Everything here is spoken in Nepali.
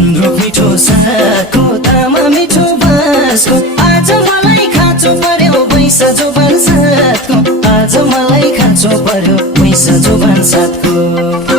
गुन्द्रुक मिठो सागको तामा मिठो बाँसको आज मलाई खाँचो पर्यो पैसा जो भन्साथको आज मलाई खाँचो पर्यो पैसा जो भन्साथको